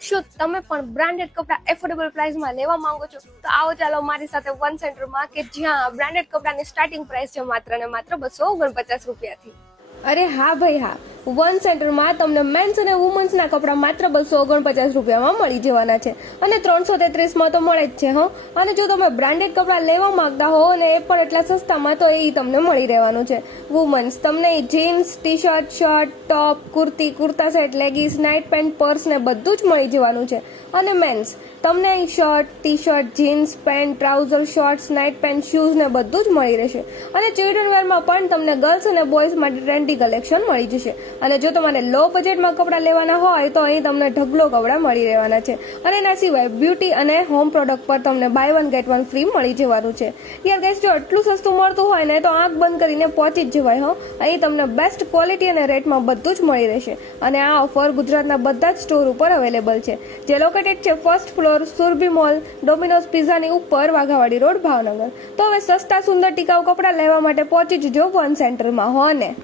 શું તમે પણ બ્રાન્ડેડ કપડાં એફોર્ડેબલ પ્રાઇસમાં લેવા માંગો છો? તો આવો ચાલો મારી સાથે વન સેન્ટરમાં, કે જ્યાં બ્રાન્ડેડ કપડાની સ્ટાર્ટિંગ પ્રાઇસ છે માત્ર ને માત્ર 249 રૂપિયાથી. અરે હા ભાઈ હા, વન સેન્ટરમાં તમને મેન્સ અને વુમન્સના કપડાં માત્ર 249 રૂપિયામાં મળી જવાના છે, અને 333માં તો મળે જ છે હો. અને જો તમે બ્રાન્ડેડ કપડાં લેવા માંગતા હો અને એ પણ એટલા સસ્તામાં, તો એ તમને મળી રહેવાનું છે. વુમન્સ તમને jeans, T shirt, shirt, top, kurti, kurta set, leggings, night pant, purse ને બધું જ મળી જવાનું છે. અને મેન્સ તમને અહીં shirt, T shirt, jeans, pant, trouser, shorts, night pant, shoes ને બધું જ મળી રહેશે. અને ચિલ્ડ્રન વેરમાં પણ તમને ગર્લ્સ અને બોયઝ માટે ટ્રેન્ડી કલેક્શન મળી જશે. અને જો તમારે લો બજેટમાં કપડાં લેવાના હોય તો અહીં તમને ઢગલો કપડાં મળી રહેવાના છે. અને એના સિવાય બ્યુટી અને હોમ પ્રોડક્ટ પર તમને buy one get one free મળી જવાનું છે. યાર ગાઈસ, જો એટલું સસ્તું મળતું હોય ને તો આંખ બંધ કરીને પહોંચી જ જવાય હો. અહીં તમને બેસ્ટ ક્વોલિટી અને રેટમાં બધું જ મળી રહેશે. અને આ ઓફર ગુજરાતના બધા જ સ્ટોર ઉપર અવેલેબલ છે, જે લોકેટેડ છે first floor Surbhi mall, Domino's પિઝાની ઉપર, વાઘાવાડી રોડ, ભાવનગર. તો હવે સસ્તા સુંદર ટીકાઉ કપડાં લેવા માટે પહોંચી જજો વન સેન્ટરમાં હો ને.